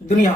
दुनिया,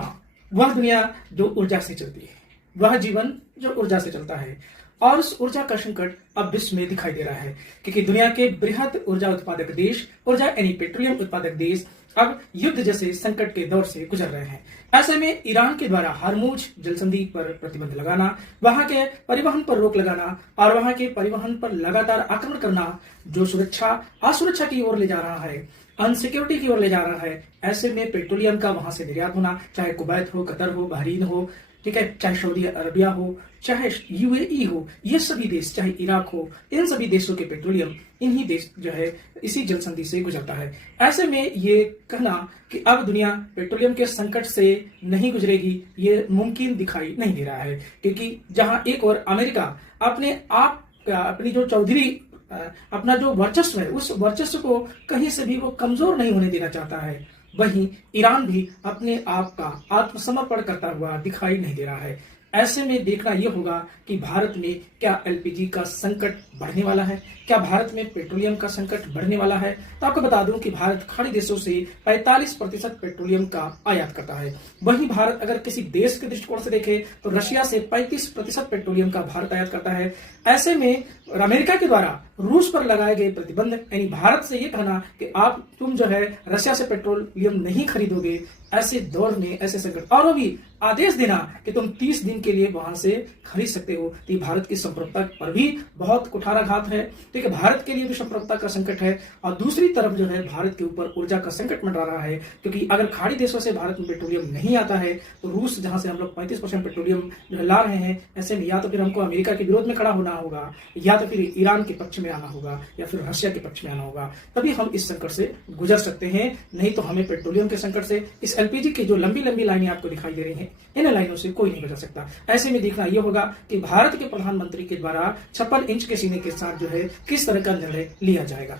वह दुनिया जो ऊर्जा से चलती है, वह जीवन जो ऊर्जा से चलता है। और उस ऊर्जा का संकट अब विश्व में दिखाई दे रहा है, क्योंकि दुनिया के बृहद ऊर्जा उत्पादक देश, ऊर्जा यानी पेट्रोलियम उत्पादक देश अब युद्ध जैसे संकट के दौर से गुजर रहे हैं। ऐसे में ईरान के द्वारा हरमुज जलसंधि पर प्रतिबंध लगाना, वहां के परिवहन पर रोक लगाना और वहां के परिवहन पर लगातार आक्रमण करना, जो सुरक्षा असुरक्षा की ओर ले जा रहा है, अनसिक्योरिटी की ओर ले जा रहा है। ऐसे में पेट्रोलियम का वहां से निर्यात होना, चाहे कुवैत हो, कतर हो, बहरीन हो, ठीक है, चाहे सऊदी अरबिया हो, चाहे यूएई हो, ये सभी देश, चाहे इराक हो, इन सभी देशों के पेट्रोलियम इन्हीं देश जो है इसी जलसंधि से गुजरता है। ऐसे में ये कहना कि अब दुनिया पेट्रोलियम के संकट से नहीं गुजरेगी, ये मुमकिन दिखाई नहीं दे रहा है, क्योंकि जहां एक और अमेरिका अपने आप अपनी जो चौधरी अपना जो वर्चस्व है, उस वर्चस्व को कहीं से भी वो कमजोर नहीं होने देना चाहता है, वहीं ईरान भी अपने आप का आत्मसमर्पण करता हुआ दिखाई नहीं दे रहा है। ऐसे में देखना यह होगा कि भारत में क्या एलपीजी का संकट बढ़ने वाला है, क्या भारत में पेट्रोलियम का संकट बढ़ने वाला है। तो आपको बता दूं कि भारत खाड़ी देशों से 45% पेट्रोलियम का आयात करता है। वहीं भारत अगर किसी देश के दृष्टिकोण से देखे तो रशिया से 35% पेट्रोलियम का भारत आयात करता है। ऐसे में अमेरिका के द्वारा रूस पर लगाए गए प्रतिबंध, यानी भारत से ये कहना कि तुम जो है रशिया से पेट्रोलियम नहीं खरीदोगे, ऐसे दौर में, ऐसे संकट, और वो भी आदेश देना कि तुम 30 दिन के लिए वहां से खरीद सकते हो, तो भारत की संप्रभुता पर भी बहुत कुठाराघात है। ठीक है, भारत के लिए भी संप्रभुता का संकट है, और दूसरी तरफ जो है भारत के ऊपर ऊर्जा का संकट मंडरा रहा है, क्योंकि अगर खाड़ी देशों से भारत में पेट्रोलियम नहीं आता है तो रूस, जहां से हम लोग 35% पेट्रोलियम जो है ला रहे हैं, ऐसे में या तो फिर हमको अमेरिका के विरोध में खड़ा होना होगा, या तो फिर ईरान के पक्ष में आना होगा, या फिर रशिया के पक्ष में आना होगा, तभी हम इस संकट से गुजर सकते हैं। नहीं तो हमें पेट्रोलियम के संकट से, इस एलपीजी की जो लंबी लंबी लाइनें आपको दिखाई दे रही हैं, इन लाइनों से कोई नहीं बचा सकता। ऐसे में देखना यह होगा कि भारत के प्रधानमंत्री के द्वारा 56 इंच के सीने के साथ जो है किस तरह का निर्णय लिया जाएगा।